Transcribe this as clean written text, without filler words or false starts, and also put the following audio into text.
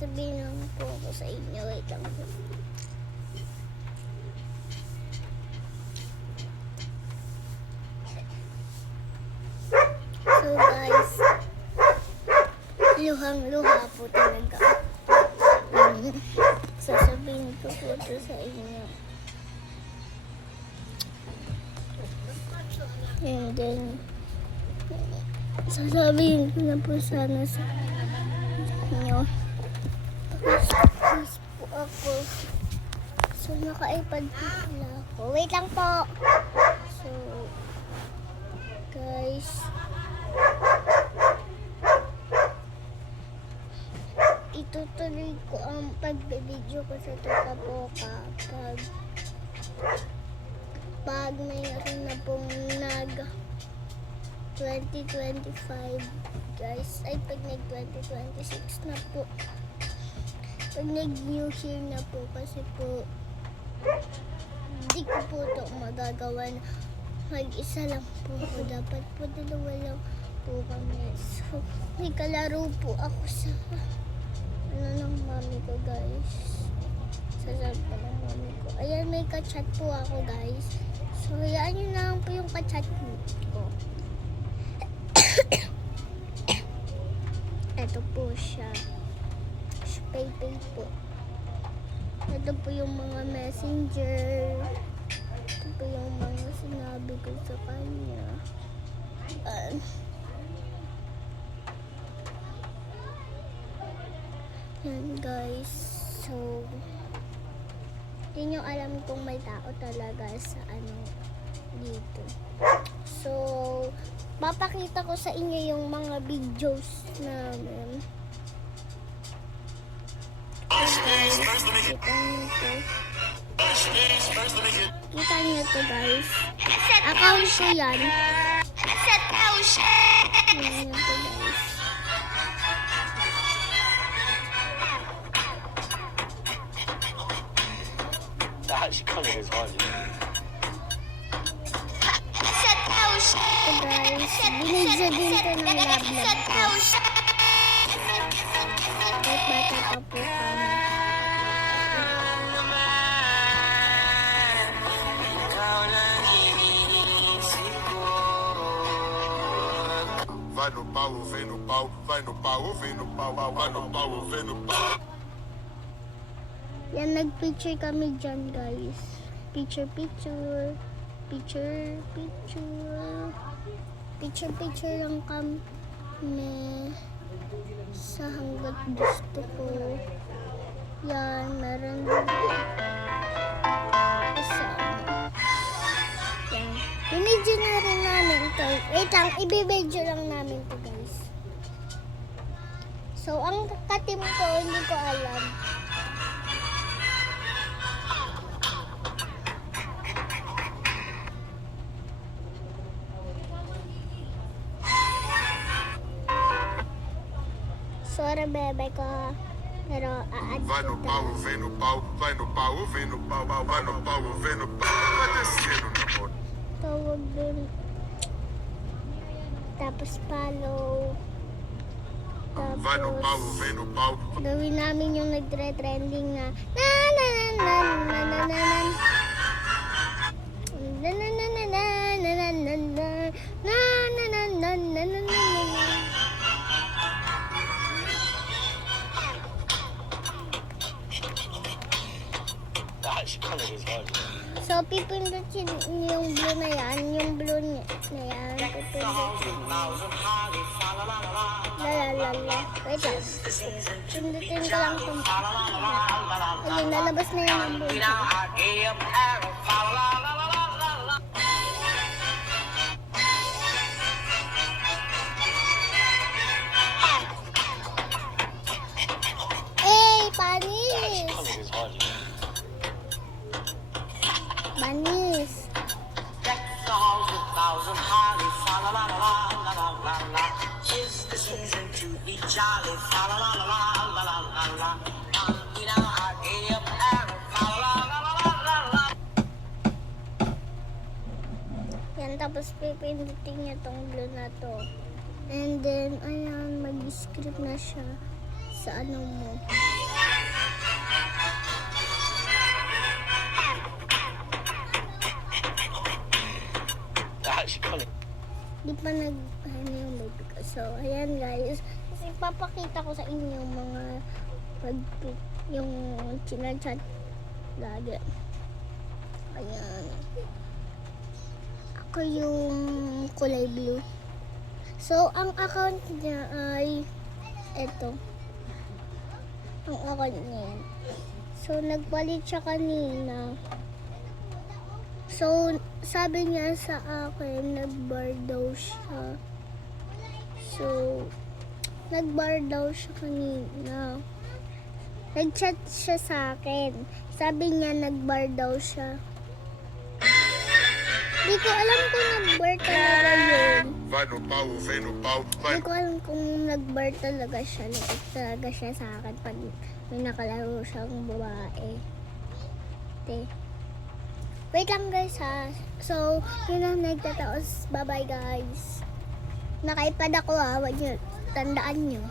sasabihin lang po ako sa inyo. Wait lang po. So guys, luhang-luha po talaga. Sasabihin ko po ito sa inyo. And then, sasabihin ko na po sana sa inyo. Tapos po ako. So, naka-iPad po pala ako. Wait lang po. So, guys. Itutuloy ko ang pag-video ko sa Tokaboka pag mayroon na pong nag 2025 guys, ay pag nag 2026 na po, pag nag new year na po, kasi po hindi ko po ito magagawa na mag-isa lang po ako, dapat po dalawa lang po kami. So may kalaro po ako sa ng mami ko guys, sasabi ko ng mami ko, ayan may ka-chat po ako guys, so hayaan nyo na lang po yung ka-chat ko. Ito po siya. PayPay po. Ito po yung mga messenger. Ito po yung mga sinabi ko sa kanya. Yan guys. So, hindi nyo alam kung may tao talaga sa dito. So, papakita ko sa inyo yung mga videos namin. Kita niyo to guys. Account ko yan. Yan to guys. She coming as hard. So guys, binigsa din to ng love life ko. Kahit bata pa po kami. Vai no pau, vem no pau, vai no pau, vem no pau, vai no pau, vem no pau. Yan, nag-picture kami dyan guys. Picture. Picture lang kami sa hanggat gusto ko. Yan, meron isa. Yan. Binidyo na rin namin to. Wait lang, ibibidyo lang namin to guys. So, ang katim ko, hindi ko alam. Sorry, bebe ko. Pero, aad Vai no pau, vem no pau, vai no pau, vem no pau, vai no pau, vem no pau. Vai descendo na moto. Tawag din. Tapos follow. Vai no pau, Tapos, vem no pau. gawin namin yung nagtre-trending na na-na-na-na-na-na-na-na. Na-na-na-na-na-na-na-na-na. Na-na-na-na-na-na-na-na. She coming as hard. So, pipindutin yung blue na yan. Yung blue na yan. Pipindutin. Lalalala. Wait lang. Pindutin ko lang itong. Ayun, nalabas na yan ang blue. Eh, panis! Coming as hard. Panis! It's the season to be jolly. Fa la la la la la la la. You know I get up and fa la la la la la. Yan, tapos pipindutin niya tong blue na to. And then, ayan, mag-script na siya. sa ano mo. Ah, she gonna. Di pa ano yung baby ko. So, ayan guys. Kasi papakita ko sa inyo mga yung chinachat lagi. Ayan. Ako yung kulay blue. So, ang account niya ay eto. Ang account niya yan. So, nagpalit siya kanina. So, sabi niya sa akin, nag-bar daw siya. So, nag-bar daw siya kanina. Nag-chat siya sa akin. Sabi niya, nag-bar daw siya. Di ko alam kung nag-bar talaga yun. Vai no pau, vem no pau, vai Di ko alam kung nag-bar talaga siya. Nag-chat talaga siya sa akin pag may nakalaro siyang babae. Te. Wait lang guys ha. So, yun ang nagtataos. Bye-bye guys. Naka-iPad ako ha. Huwag nyo. Tandaan nyo.